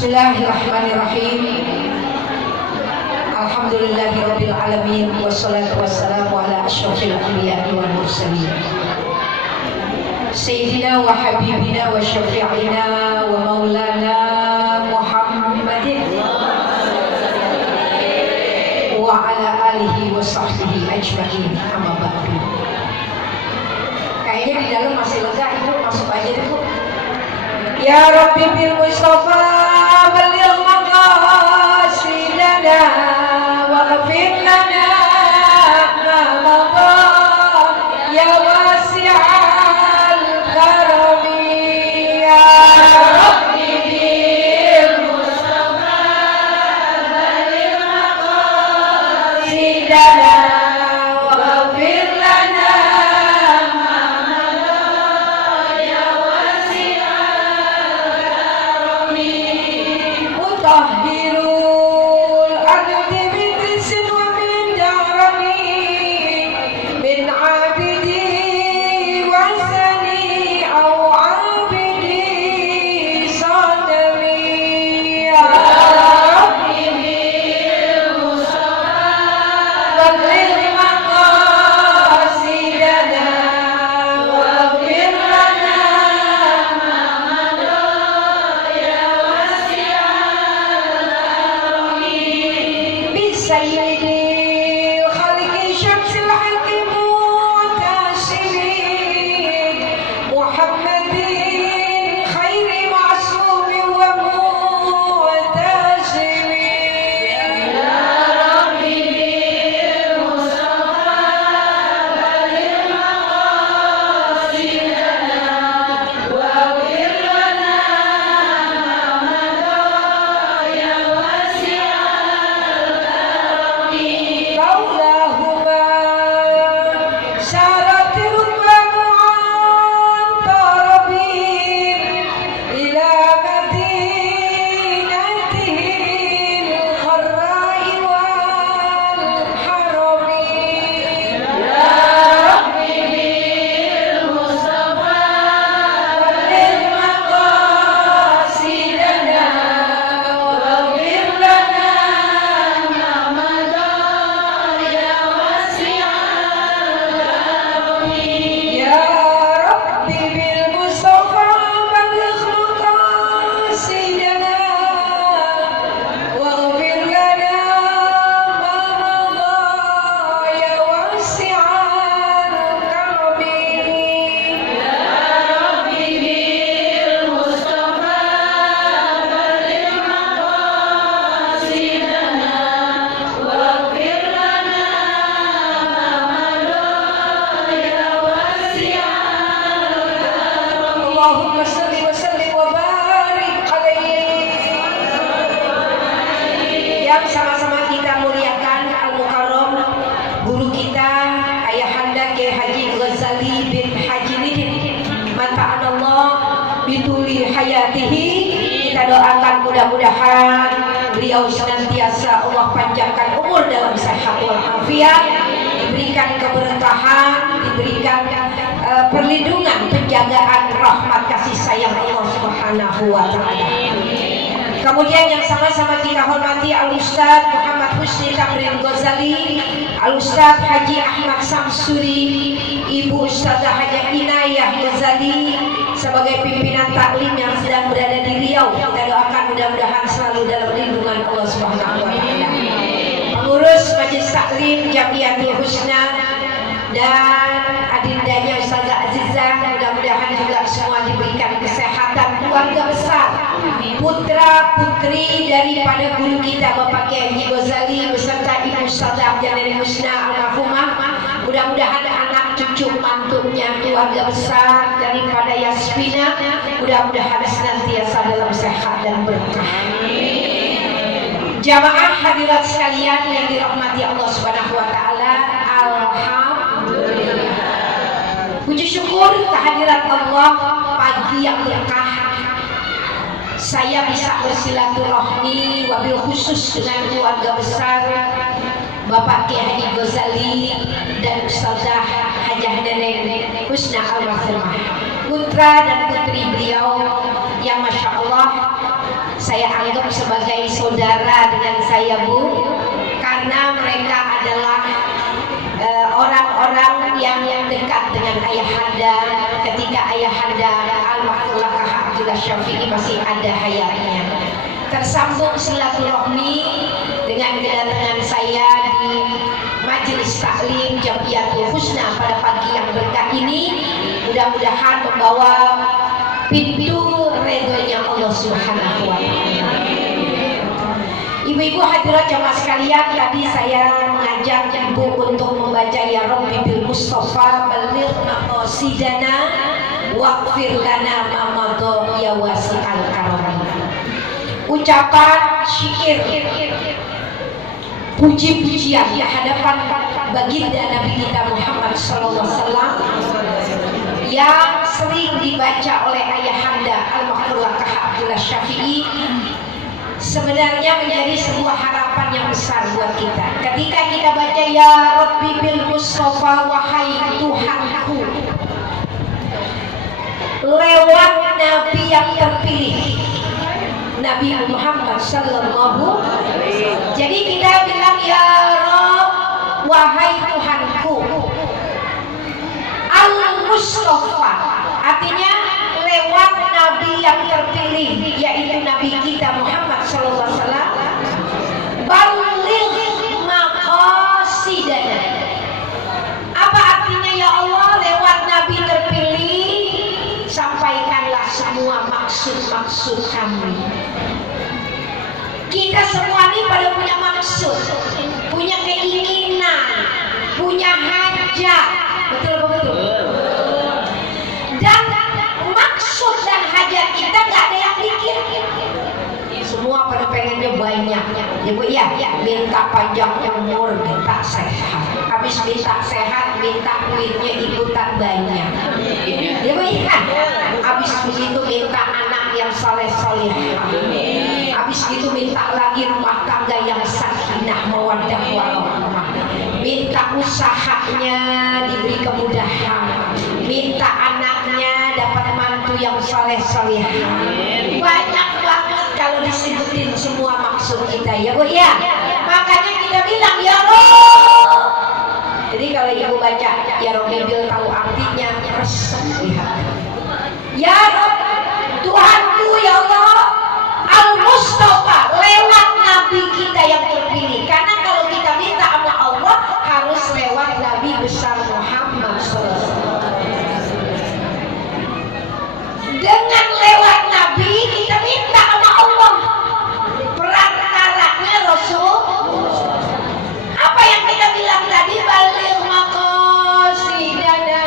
Bismillahirrahmanirrahim. Alhamdulillahirabbil alamin wassalatu wassalamu ala asyrofil anbiya'i wal mursalin. Sayyidina wa habibina wa syafi'ina wa maulana Muhammadin wa ala alihi wa sahbihi ajma'in. Amma ba'du. Kayaknya di dalam masih lega, itu masuk aja deh, Bu. Ya Rabbi bil Mustafa balil maqasidana wa ghfir lana ma madha ya wasi'al karami. Ya Rabbi bil Mustafa balil maqasidana wa ghfir lana ma madha ya Mutahhirul ardi min rizqin wa min darani min abidi wa sani aw abidi sadami. Ya Rabbi bil Mustafa balil maqasidana wa ghfir lana ma madha ya Sayyidil khalqi syamsil halqi mu'tasimin Muhammadin khairi ma'sumin wa mu'tasimin. Ya Rabbi bil Mustafa balil maqasidana wa ghfir lana ma madha ya wasi'al Laulahuma syaratir wa mu'antarabin ila madinatil kharra'i wal harami. Ya Rabbi bil Mustafa balil maqasidana wa ghfir lana ma madha ya wasi'al karami. Ya Rabbi bil Mustafa balligh maqasidana wa ghfir lana ma madha ya wasi'al karami. Ya Rabbi bil Mustafa balligh maqasidana wa ghfir lana ma madha ya wasi'al karami. Allahumma salli wa sallim wa barik alaihi. Yang sama-sama kita muliakan Al-Mukarram guru kita Ayahanda Kiai Haji Ghazali bin Haji Nidin, manfa'anallah bituli hayatihi. Kita doakan mudah-mudahan beliau senantiasa Allah panjangkan umur dalam sehat walafiat, diberikan keberkahan, diberikan perlindungan, penjagaan, rahmat, kasih sayang Allah Subhanahu wa taala. Kemudian yang sama-sama kita hormati Al-Ustaz Muhammad Husni Tamrin Ghazali, Al-Ustaz Haji Ahmad Samsuri, Ibu Ustazah Haji Inayah Ghazali sebagai pimpinan taklim yang sedang berada di Riau. Kita doakan mudah-mudahan selalu dalam lindungan Allah Subhanahu wa taala. Pengurus Majelis Taklim Jamiatul Husna dan adindanya Ustazah Azizah, mudah-mudahan juga semua diberikan kesehatan, keluarga besar, putra putri daripada guru kita Bapak Kiai Haji Ghazali beserta Ibu Ustazah Janari Husna almarhumah. Mudah-mudahan anak cucu mantunya, keluarga besar daripada Yasmina, mudah-mudahan senantiasa dalam sehat dan berkah. Jamaah hadirat sekalian yang dirahmati Allah Subhanahu wa taala, alhamdulillah. Puji syukur kehadirat Allah pagi yang berkah. Saya bisa bersilaturahmi wabil khusus dengan keluarga besar Bapak Kiai Haji Ghazali dan Ustazah Hajah Neneng Husna almarhumah, putra dan putri beliau yang Masya Allah saya anggap sebagai saudara dengan saya, Bu, karena mereka adalah orang-orang yang dekat dengan ayahanda ketika ayahanda almarhum Abdullah Syafi'i masih ada hayatnya. Tersambung silaturahmi dengan kedatangan saya di Majelis Taklim Jamiatul Husna pada pagi yang berkah ini, mudah-mudahan membawa pintu ridhonya Allah Subhanahu wa taala. Ibu-ibu hadirat jamaah sekalian, tadi saya mengajak ibu untuk membaca Ya Rabbi bil Mustafa baligh maqasidana waghfir lana ma madha ya wasi'al karam. Ucapan syair puji-pujian di hadapan baginda Nabi kita Muhammad sallallahu alaihi wasallam yang sering dibaca oleh ayahanda almarhum Abdullah Syafi'i sebenarnya menjadi sebuah harapan yang besar buat kita. Ketika kita baca Ya Rabbi bil Mustafa, wahai Tuhanku, lewat Nabi yang terpilih, Nabi Muhammad sallallahu alaihi wasallam. Jadi kita bilang Ya Rabb, wahai Tuhanku, Al-Mustafa, artinya lewat Nabi yang terpilih, yaitu Nabi kita Muhammad sallallahu alaihi wasallam, baligh maqasidana. Apa artinya ya Allah, lewat Nabi terpilih sampaikanlah semua maksud-maksud kami. Kita semua ini pada punya maksud, punya keinginan, punya hajat, betul betul. Dan maksud dan hajat kita nggak ada yang dikit. Semua pada pengennya banyak, ya Bu ya, minta panjang umur, minta sehat. Habis minta sehat, minta duitnya ikutan banyak. Ya Bu ya, habis begitu minta anak yang saleh-saleh. Habis itu minta lagi rumah tangga yang sakinah mawaddah warahmah. Minta usahanya diberi kemudahan. Minta anaknya dapat mantu yang saleh-saleh. Banyak banget kalau disebutin semua maksud kita, ya Bu ya. Makanya kita bilang ya Rob. Jadi kalau ibu baca ya Rob bil tahu artinya resep lihat. Ya Rob, Tuhanku ya Allah, Al-Mustafa, lewat Nabi kita yang terpilih. Karena kalau kita minta sama Allah harus lewat Nabi besar Muhammad SAW. Dengan lewat Nabi kita minta sama Allah. Perantaranya Rasul. Apa yang kita bilang tadi, baligh maqasidana,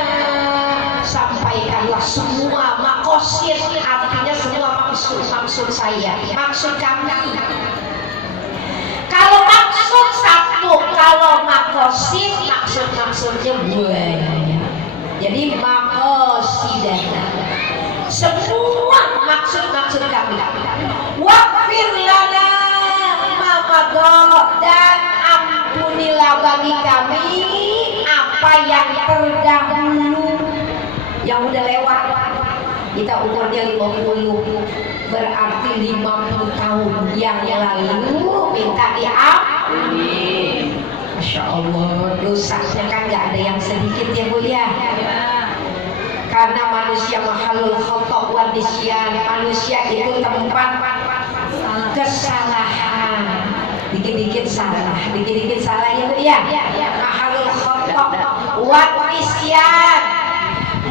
sampaikanlah semua maqasid, artinya semua maksud saya, maksud kami. Kalau maksud satu, kalau maqasid maksudnya banyak. Jadi maqasidana, semua maksud kami. Waghfir lana ma madha, dan ampunilah bagi kami apa yang terdahulu, yang udah lewat. Kita umurnya 50, berarti 50 tahun yang lalu minta diampuni. Masya Allah, dosanya kan gak ada yang sedikit ya Bu ya. Karena manusia makhluk khotok wa nisyan, manusia itu tempat kesalahan, dikit-dikit salah ya Bu ya. Makhluk khotok wa nisyan,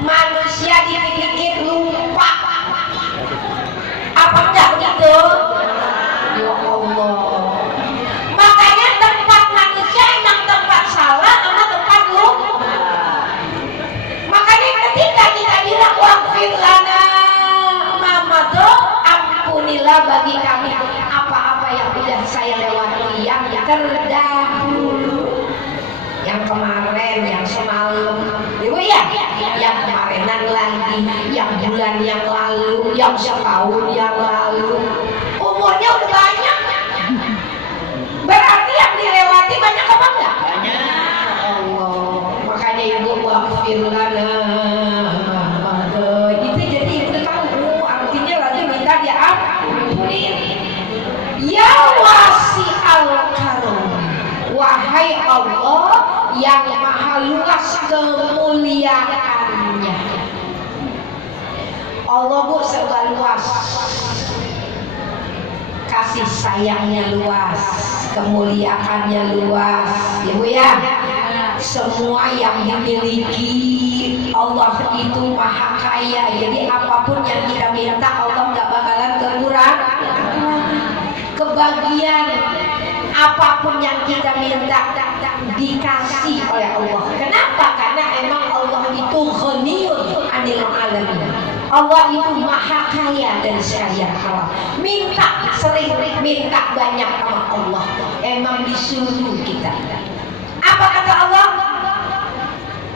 manusia dikit-dikit lupa. Apa enggak begitu? Ya Allah. Makanya tempat manusia emang tempat salah sama tempat lupa. Makanya ketika kita bilang waghfir lana ma madha, ampunilah bagi kami apa-apa yang sudah saya lewati, yang terdahulu, yang kemarin, yang semalam, Ibu ya, yang kemarinan lagi, yang bulan yang lalu, yang setahun yang lalu. Umurnya udah banyak. Berarti yang dilewati banyak apa enggak? Banyak. Allah. Makanya Ibu waghfir lana. Itu jadi Ibu tahu artinya lagi minta diampuni. kemuliaannya. Allah Bu serba luas, kasih sayangnya luas, kemuliaannya luas, ya Bu ya. Semua yang dimiliki Allah itu maha kaya. Jadi apapun yang kita minta Allah nggak bakalan kurang. Kebagian apapun yang kita minta dikasih oleh Allah. Kenapa? Karena emang Allah itu ghaniyun 'anil 'alamin. Allah itu maha kaya dari sekalian alam. Minta sering, minta banyak sama Allah. Emang disuruh kita. Apa kata Allah?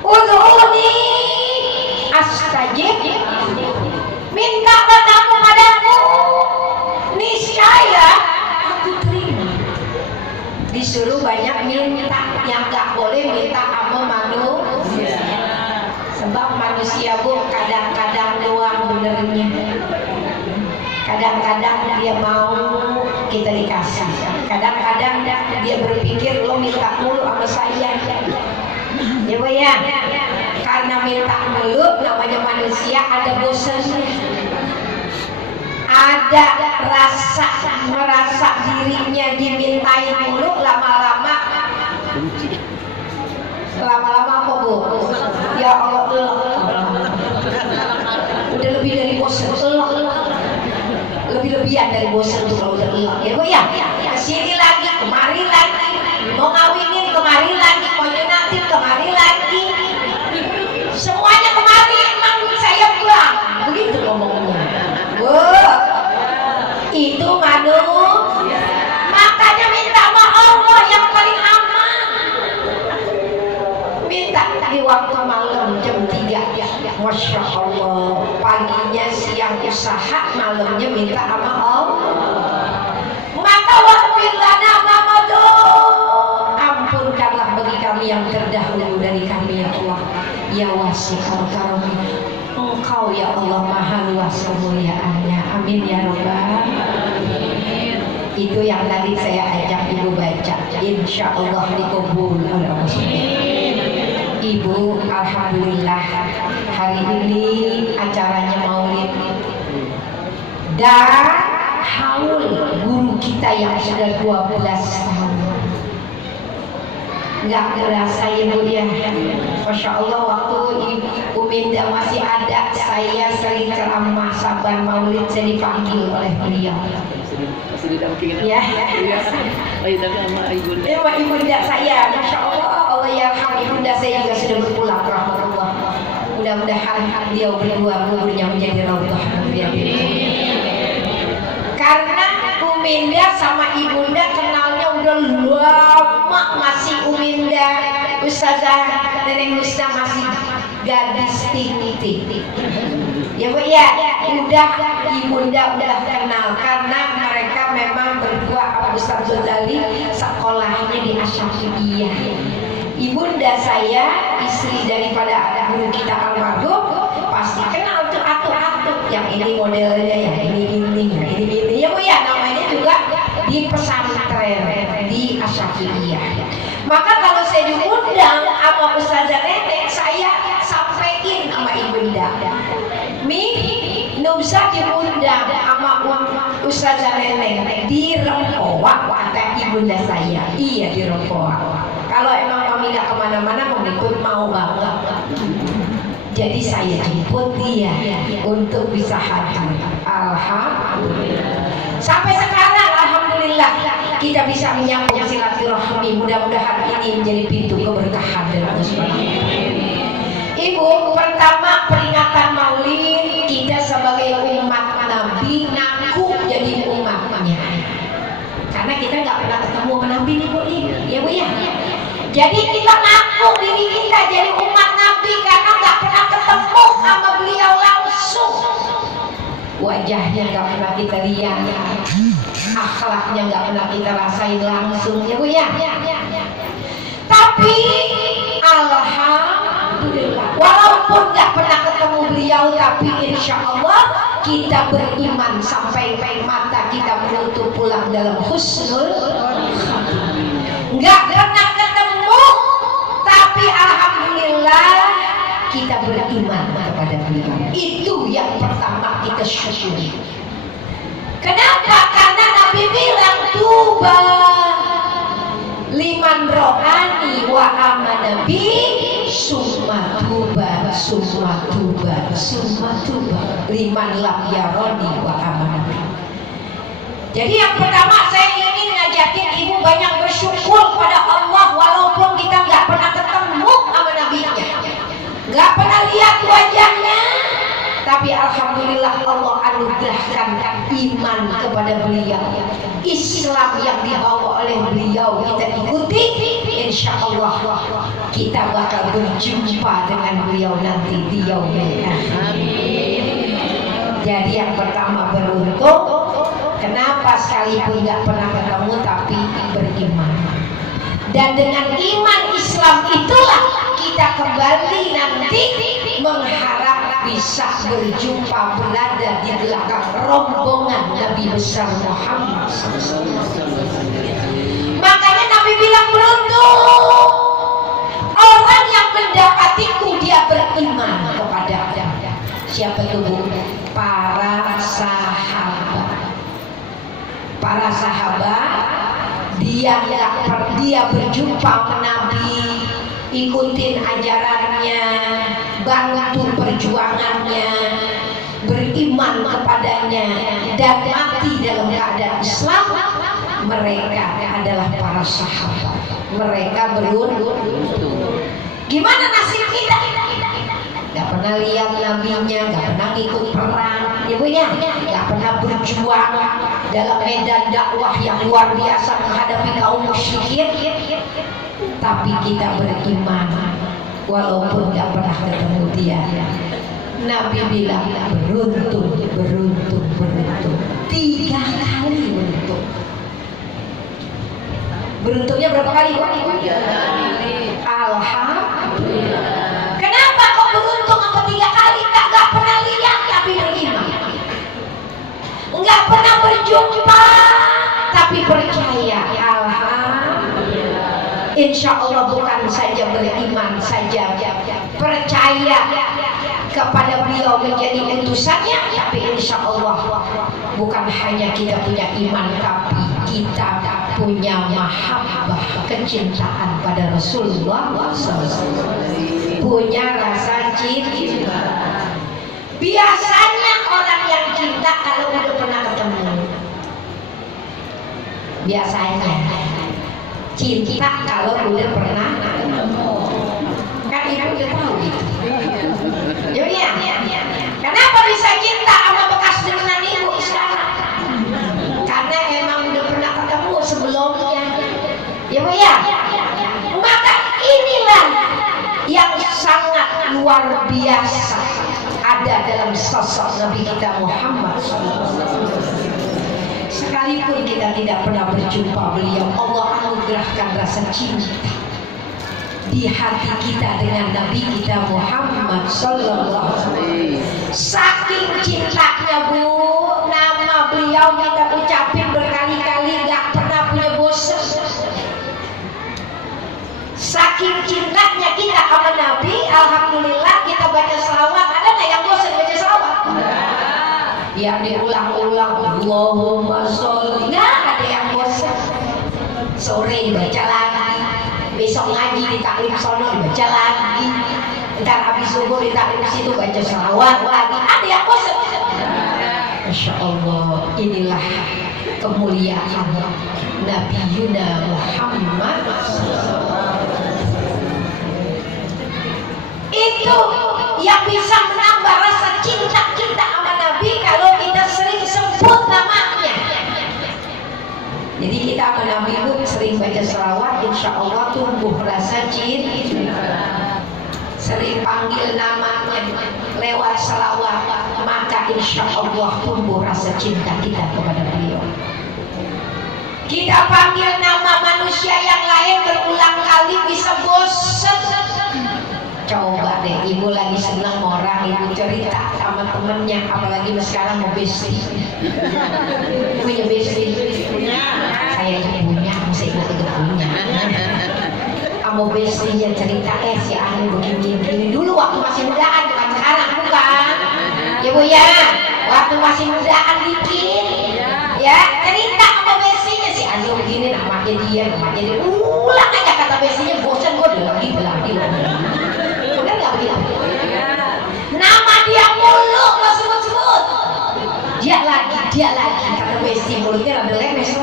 Udhuni astajib. Minta kamu padaku, niscaya aku terima. Disuruh banyak minta, yang gak boleh minta sama manusia. Sebab manusia Bu kadang-kadang doang benernya. Kadang-kadang dia mau kita dikasih. Kadang-kadang dia berpikir lo minta mulu sama saya. Ya Bu ya. Karena minta mulu namanya manusia ada bosannya. Ada merasa dirinya dimintain mulu, lama-lama apa Bu? Ya Allah, udah lebih dari bosan, lebih-lebihan dari bosan tuh kalau udah elak. Ya Bu ya, kesini lagi, kemari lagi, mau ngawinin kemari lagi, mau nyenatin kemari lagi, semuanya kemari, emang saya pulang, begitu ngomongnya. Itu manusia. Makanya minta sama Allah yang paling aman. Minta di waktu malam jam 3. Masya Allah. Paginya siang usaha, malamnya minta sama Allah. Maka waghfir lana ma madha. Ampunkanlah bagi kami yang terdahulu dari kami ya Allah. Ya wasi'al karam. Engkau ya Allah maha luas kemuliaannya. Amin ya Rabbal. Itu yang tadi saya ajak Ibu baca. Insya Allah dikabul oleh Allah. Ibu, alhamdulillah hari ini acaranya Maulid dan haul guru kita yang sudah 12 tahun. Nggak berasa ya Bu ya. Masya Allah waktu Ibu Minda masih ada, saya sering ceramah saban Maulid, saya dipanggil oleh beliau. Ya, ibunda saya, Masya Allah, Allah yarham ibunda saya juga sudah berpulang rahmatullah. Mudah-mudahan beliau berdua kuburnya menjadi raudhah. Karena Uminda sama ibunda kenalnya udah lama, masih Uminda Ustazah Nenek Husna masih gadis tinggi. Ya Bu ya, udah ibunda udah kenal karena mereka memang berdua sama Ustaz Ghazali sekolahnya di Asy-Syafi'iyah. Ibunda saya, istri daripada guru kita almarhum, pasti kenal tuh atu-atu. Yang ini modelnya, yang ini, yang ini. Ya Bu ya, namanya juga di pesantren di Asy-Syafi'iyah. Maka kalau saya diundang sama Ustazah Nenek, saya sampaikan sama ibunda. Nubza diundang sama Ustazah Nenek di Rempoa, kata ibunda saya. Iya di Rempoa. Kalau emang kami nggak kemana-mana, mengikut mau banget. Jadi saya jemput dia untuk bisa hadir. Alhamdulillah. Sampai sekarang alhamdulillah kita bisa menyambung silaturahmi. Mudah-mudahan ini menjadi pintu keberkahan dari Allah Subhanahu wa taala. Ibu, pertama peringatan Maulid, kita sebagai umat Nabi ngaku jadi umatnya. Karena kita nggak pernah ketemu sama Nabi nih Bu, ya Bu ya. Jadi kita ngaku diri kita jadi umat Nabi karena nggak pernah ketemu sama beliau langsung. Wajahnya nggak pernah kita lihat, akhlaknya nggak pernah kita rasain langsung, ya Bu ya. Tapi alhamdulillah, walaupun nggak pernah ketemu beliau, tapi insya Allah kita beriman sampai mata kita menutup pulang dalam husnul khatimah. Nggak pernah ketemu, tapi alhamdulillah kita beriman kepada beliau. Itu yang pertama kita syukuri. Kenapa? Karena Nabi bilang tuba liman rohani wa amana bi summa tuba liman lam yaroni wa amana bi. Jadi yang pertama saya ingin ngajakin ibu banyak bersyukur pada Allah walaupun kita nggak pernah ketemu sama nabinya, nggak pernah lihat wajahnya, tapi alhamdulillah Allah anugerahkan iman kepada beliau. Islam yang dibawa oleh beliau kita ikuti, insya Allah kita bakal berjumpa dengan beliau nanti di yaumil akhir. Jadi yang pertama beruntung. Kenapa sekalipun nggak pernah ketemu tapi beriman. Dan dengan iman Islam itulah kita kembali nanti mengharap bisa berjumpa berada di belakang rombongan Nabi besar Muhammad. Makanya Nabi bilang beruntung orang yang mendapatiku dia beriman kepada siapa itu Bu? Para sahabat dia berjumpa dengan Nabi, ikutin ajarannya, bantu perjuangannya, beriman kepadanya dan mati dalam keadaan Islam. Mereka adalah para sahabat. Mereka beruntung. Gimana nasib kita? Gak pernah lihat nabinya, gak pernah ikut perang, ibunya, gak pernah berjuang dalam medan dakwah yang luar biasa menghadapi kaum musyrikin, tapi kita beriman walaupun gak pernah ketemu dia. Nabi bilang beruntung 3 kali beruntung. Beruntungnya berapa kali? Alhamdulillah. Kenapa kok beruntung apa 3 kali? Gak pernah lihat tapi beriman, nggak pernah berjumpa tapi percaya. Alhamdulillah. Insya Allah bukan saja beriman saja, percaya kepada beliau menjadi utusannya, tapi insya Allah bukan hanya kita punya iman, tapi kita punya mahabbah, kecintaan pada Rasulullah SAW, punya rasa cinta. Biasanya orang yang cinta kalau udah pernah ketemu, biasanya cinta kalau udah pernah ketemu, kan ibu udah tahu gitu. Jadi ya, kenapa bisa cinta sama bekas dengan ibu sekarang? Karena emang udah pernah ketemu sebelumnya, ya Bu ya. Maka inilah yang sangat luar biasa ada dalam sosok Nabi kita Muhammad SAW. Sekalipun kita tidak pernah berjumpa beliau, Allah anugerahkan rasa cinta di hati kita dengan Nabi kita Muhammad SAW. Saking cintanya Bu, nama beliau kita ucapin berkali-kali, gak pernah punya bosan. Saking cintanya kita sama Nabi, alhamdulillah kita baca selawat. Ada nggak yang bosan baca selawat? Yang diulang-ulang, Allahumma sholli. Nggak ada yang bosan. Sore dibaca lagi, besok ngaji di taklim sono dibaca lagi, ntar habis subuh di taklim situ baca selawat lagi. Ada yang bosan? Masya Allah, inilah kemuliaan Nabi Yuna Muhammad. Itu yang bisa menambah rasa cinta kita sama Nabi kalau kita sering sebut namanya. Jadi kita sama Nabi itu sering baca selawat, insya Allah tumbuh rasa cinta. Sering panggil namanya lewat selawat, maka insya Allah tumbuh rasa cinta kita kepada beliau. Kita panggil nama manusia yang lain berulang kali bisa bosan. Coba deh, ibu lagi senang orang, ibu cerita sama temennya, apalagi sekarang mau besti. Punya besti? Saya punya, masih ingat itu punya. Sama sama bestinya cerita si Anu begini dulu waktu masih mudaan, bukan sekarang, bukan ya Bu ya, waktu masih mudaan dikit ya, cerita sama bestinya si Anu begini, namanya dia ulang aja kata bestinya, bosan gue lagi bener gak begitu? Nama dia mulu lo sebut dia lagi kata besti, mulutnya rada lemes.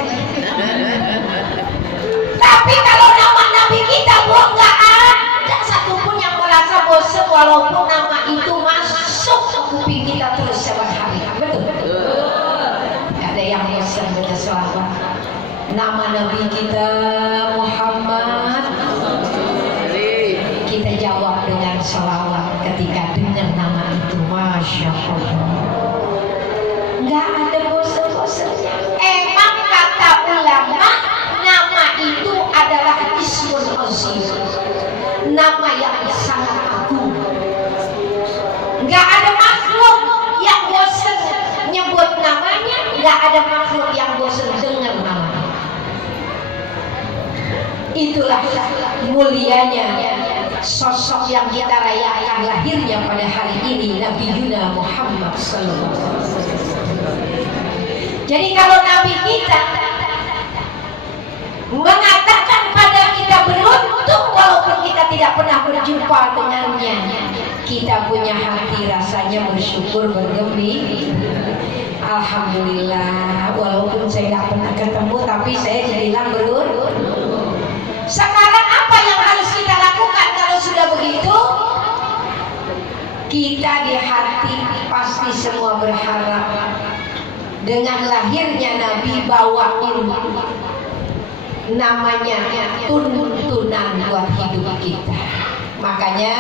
Tapi kalau nama Nabi kita nggak ada satupun yang merasa bosan walaupun nama itu masuk ke kuping kita terus setiap hari. Betul. Gak ada yang bosan baca selawat. Nama Nabi kita Muhammad, kita jawab dengan selawat ketika dengar nama itu. Masya Allah, nggak ada bosan-bosannya. Emang kata ulama, nama itu adalah ismun azim, nama yang sangat agung. Nggak ada makhluk yang bosan nyebut namanya, nggak ada makhluk yang bosan dengar namanya. Itulah mulianya sosok yang kita rayakan lahirnya pada hari ini, Nabi Yuna Muhammad sallallahu alaihi wasallam. Jadi kalau Nabi kita mengatakan pada kita beruntung walaupun kita tidak pernah berjumpa dengannya, kita punya hati rasanya bersyukur, bergembira. Alhamdulillah, walaupun saya tidak pernah ketemu tapi saya dibilang beruntung. Sekarang apa yang harus kita lakukan kalau sudah begitu? Kita di hati pasti semua berharap dengan lahirnya Nabi bawain namanya tuntunan buat hidup kita. Makanya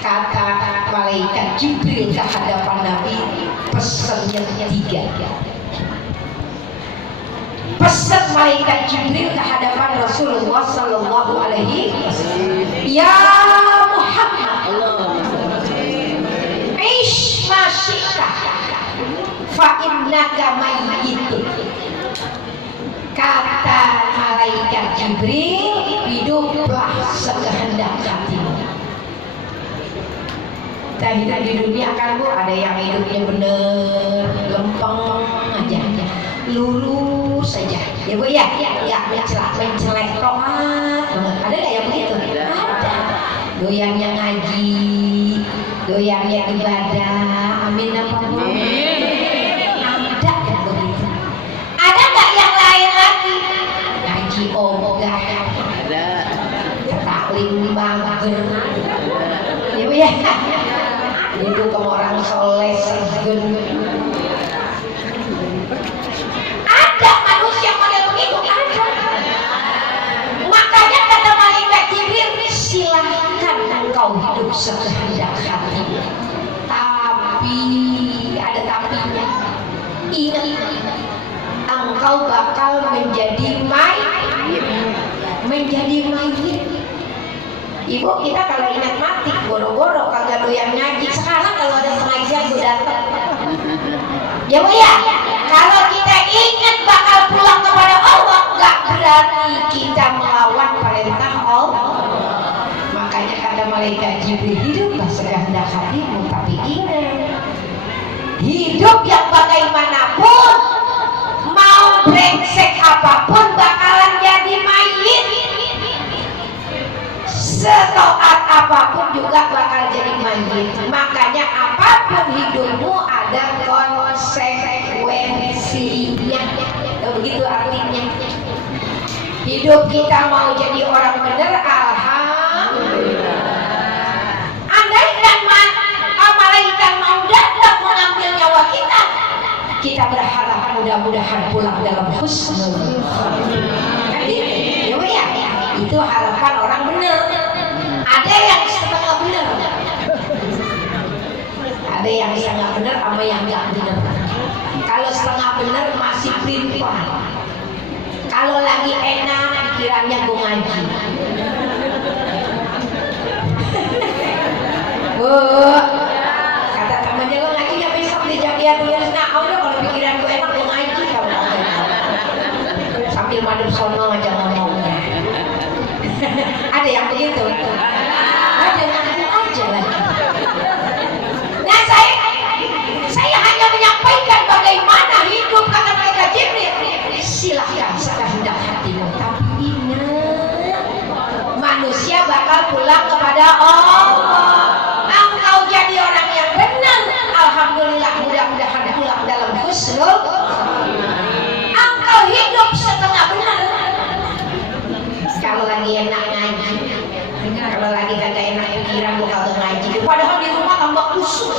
kata malaikat Jibril ke hadapan Nabi, pesannya 3. Pesan malaikat Jibril ke hadapan Rasulullah sallallahu alaihi wasallam, ya Muhammad, ish masyika fa innaka mayyitun. Kata malaikat Jibril, hiduplah sekehendak hatimu. Kita hidup di dunia kan Bu, ada yang hidupnya bener, lempeng aja, lurus saja, ya Bu ya, mencelek toat, ada nggak yang begitu? Ada. Doyannya ngaji, doyannya ibadah, amin apa Bu? Ada kan begitu? Ada nggak yang lain lagi? Ngaji ogah, ada. Taklim bager, ya Bu ya. Duduk sama orang soleh segen. Ada manusia model begitu, ada. Makanya kata malaikat Jibril, silahkan engkau hidup sekehendak hati. Tapi ada tapinya. Ingat, engkau bakal menjadi mayit. Ibu kita kalau ingat mati boro-boro kagak doyan ngaji. Sekarang kalau ada pengajian gue datang. Ya Bu ya, kalau kita ingat bakal pulang kepada Allah, gak berarti kita melawan perintah Allah. Makanya kata malaikat Jibril, hiduplah sekehendak hatimu, tapi ingat, hidup yang bagaimanapun, mau brengsek apapun bakalan jadi mayit. Setaat apapun juga bakal jadi mayit. Makanya apapun hidupmu ada konsekuensinya. Begitu artinya. Hidup kita mau jadi orang benar, alhamdulillah. Andaikan malaikat mau datang mengambil nyawa kita, kita berharap mudah-mudahan pulang dalam husnul khotimah. Ya, itu harapan orang benar. Ada yang setengah benar, ada yang setengah benar sama yang nggak benar. Kalau setengah benar masih pimpin. Kalau lagi enak pikirannya mau ngaji. Kata temannya, lo ngaji nggak besok di Jabian tulis. Nah, udah kalau pikiran gue enak mau ngaji kamu sambil madep sono aja ngomongnya. musuh.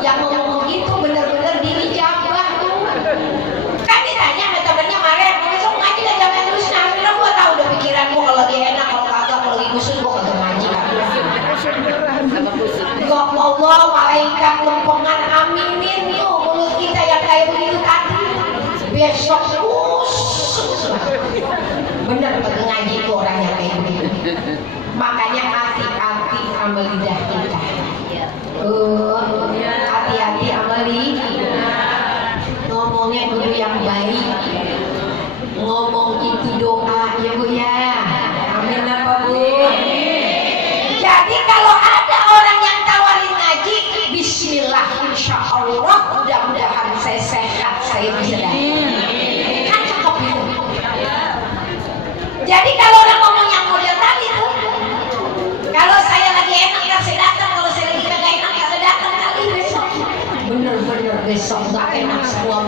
Yang ngomong begitu bener-bener dijabah tuh. Kan ditanya sama temennya Maren, besok ngaji gak jalan terus? Nah akhirnya gua tahu udah pikiranmu kalau lagi enak, kalau kagak, kalau lagi kusut gua kagak ngaji. Ya Allah, malaikat lempengan aminin tuh mulut kita yang kayak begitu tadi. Besok kusut. Bener bagi ngaji tuh orangnya kayak begitu. Makanya hati-hati sama lidah kita. Hati-hati sama lidah. Ngomongnya dulu yang baik. Ngomong itu doa ya Bu ya. Amin apa Bu? Jadi kalau ada orang yang tawarin ngaji, bismillah, insya Allah mudah-mudahan saya sehat, saya bisa datang. Kan cakep itu. Jadi kalau orang ngomong yang model tadi tuh, kalau saya lagi enak ya saya datang, kalau saya lagi kagak enak ya saya datang kali besok. Bener-bener besok gak enak semua.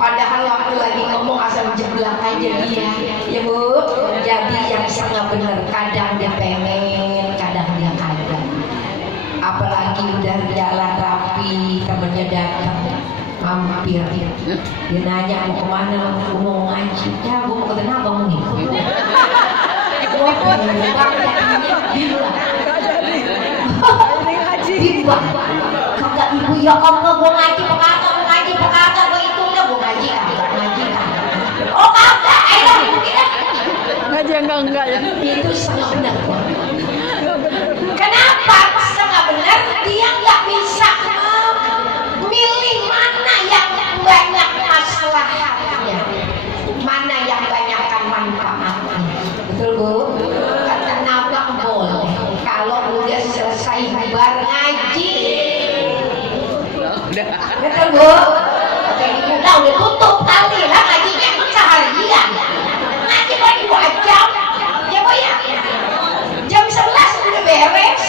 Padahal waktu lagi ngomong asal jeblak aja dia. Ya Bu, jadi yang setengah bener, kadang dia pengen, kadang dia kagak. Apalagi udah jalan rapi, temennya datang mampir, dia nanya mau kemana, mau ngaji. Ya gue mau ke Tanah Abang nih. Gue bimbang, kagak ibu ya Allah gue ngaji pekagak, gue ngaji pekagak, gue itu udah gue ngaji kagak, ngaji kagak. Oh kagak, ayo ngaji enggak ya. Itu setengah benar. Kenapa setengah benar? Dia nggak bisa milih mana yang banyak masalahnya, mana yang banyakkan manfaatnya. Betul Bu? Kata nabak boleh. Kalau udah selesai bubar ngaji. Betul Bu? Kata ibu udah tutup kali lah ngajinya seharian. Ngaji kan 2 jam. Ya Bu ya? Jam 11 udah beres.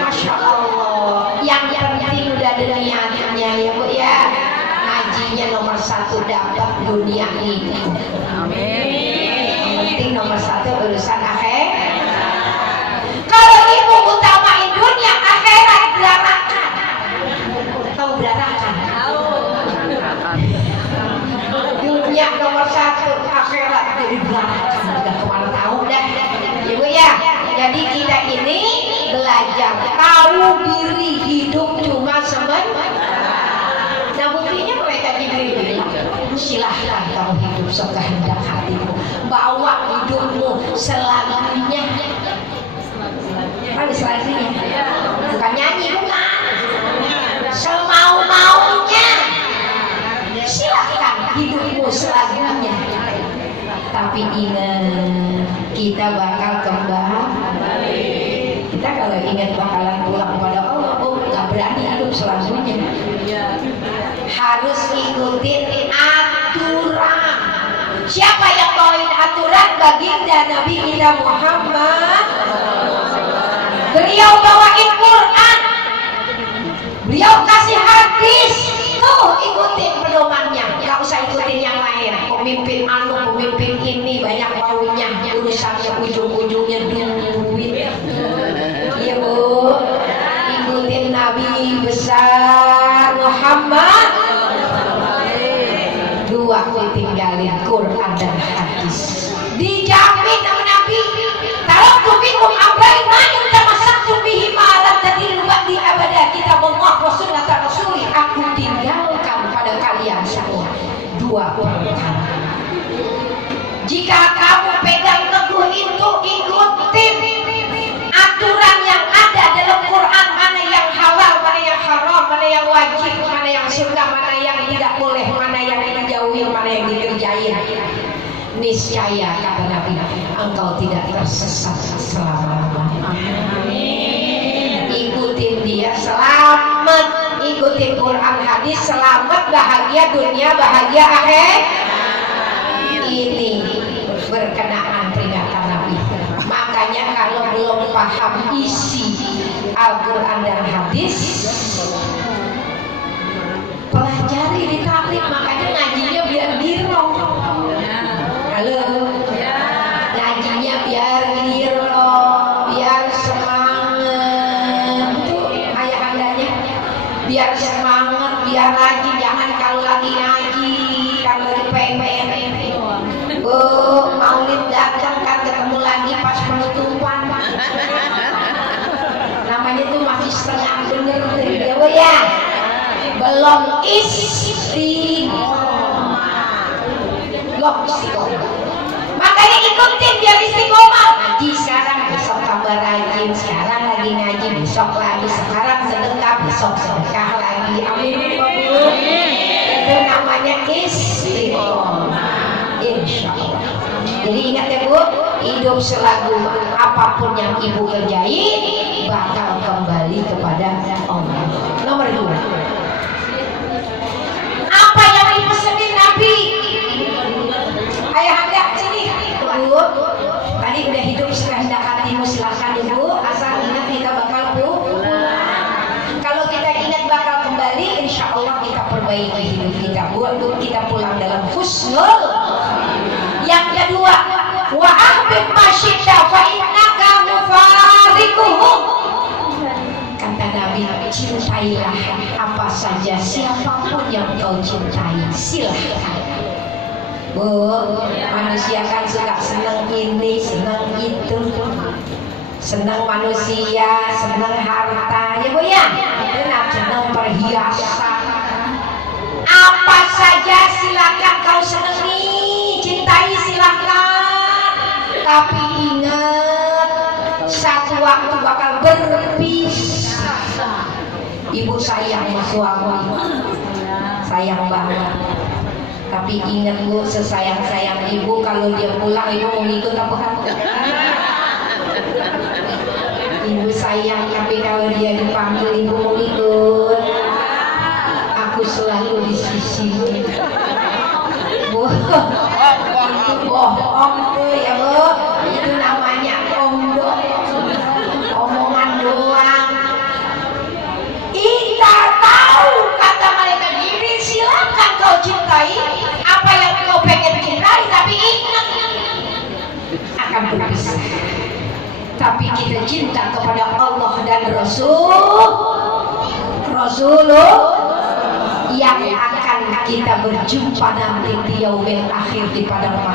Masya Allah. Yang penting udah ada niatnya ya Bu ya. Ngajinya nomor 1 dapat dunia ini. Amin. Yang penting nomor 1 urusan akhir. Kalau ibu utamain dunia, akhirat berantakan. Tahu berantakan? Tahu. Dunia nomor 1, akhirat jadi berantakan. Udah kemana tahu dah. Ibu ya. Jadi kita ini belajar tahu diri, hidup cuma sebentar. Nah buktinya mereka Jibril bilang, silahkan kamu hidup sekehendak hatimu, bawa hidupmu selamanya. Kan selanjutnya bukan nyanyi, bukan, semau-maunya. Silahkan hidupmu selamanya. Tapi ingat, kita bakal kembali. Kita kalau ingat bakalan pulang pada Allah, gak berani hidup selanjutnya. Harus ikutin aturan. Siapa yang bawain aturan? Baginda Nabi kita Muhammad. Beliau bawain Quran, beliau kasih hadis. Tuh ikutin pedomannya, gak usah ikutin yang lain. Pemimpin pemimpin ini banyak maunya, urusannya ujung-ujungnya duit. Iya Bu, ikutin Nabi besar Muhammad. 2 ditinggalin Quran dan hadis. Dijamin sama Nabi. Taraktu minkum amrayn ma in tamassaktum bihi ma lam tadillu ba'di abada, kitabullah wa sunnah rasuli. Aku tinggalkan pada kalian semua 2 perkara. Jika kamu pegang teguh itu, ikutin aturan yang ada dalam Quran, mana yang halal, mana yang haram, mana yang wajib, mana yang sunnah, mana yang tidak boleh, mana yang dijauhi, mana yang dikerjain. Niscaya kata Nabi, engkau tidak tersesat selama-lamanya. Ikutin dia, selamat. Ikutin Quran hadis, selamat, bahagia dunia, bahagia akhir. Ini berkenaan peringatan Nabi. Makanya kalau belum paham isi Al-Quran dan hadis, pelajari di taklim. Makanya ngajinya biar dirong. Halo, ngajinya biar dirong, biar belajar lagi, jangan kalau lagi ngaji, kalau lagi pengen maulid datang kan ketemu lagi pas penutupan. Namanya tuh masih setengah bener ya, belum istiqomah. Makanya ikutin biar istiqomah. Ngaji sekarang, besok tambah rajin. Sekarang lagi ngaji, besok lagi. Sekarang sedekah, besok sedekah lagi. Amin. Itu namanya istiqomah. Insya Allah. Jadi ingat ya Bu, hidup selalu apapun yang Ibu kerjain bakal kembali kepada Allah. Nomor 2, apa yang dipesenin Nabi? Ayahanda sini Bu, tadi udah hidup sekehendak hatimu, silahkan Ibu, asal ingat kita bakal kalau kita ingat bakal kembali, insya Allah kita perbaiki hidup kita buat kita pulang dalam husnul. Yang kedua, wa ahbib masyita fa innaka mufariquhum. Kata Nabi, cintailah apa saja siapapun yang kau cintai, silahkan. Bu, manusia kan suka senang ini, senang itu, senang manusia, senang harta, ya Bu ya, senang perhiasan. Apa saja silakan kau senangi, cintai silakan. Tapi ingat, satu waktu bakal berpisah. Ibu sayang sama suami, sayang banget. Tapi ingat Bu, sesayang-sayang Ibu, kalau dia pulang Ibu mau ikut apa kamu? Ibu sayang, tapi kalau dia dipanggil Ibu mau ikut. Aku selalu di sisimu. Bu, itu bohong tuh ya Bu. Itu namanya omdo, omongan doang. Kita tahu kata mereka gini, silakan kau cintai apa yang kau pengen cintai, tapi ingat akan berpisah. Tapi kita cinta kepada Allah dan Rasulullah yang akan kita berjumpa nanti di yaumil akhir di padang mahsyar.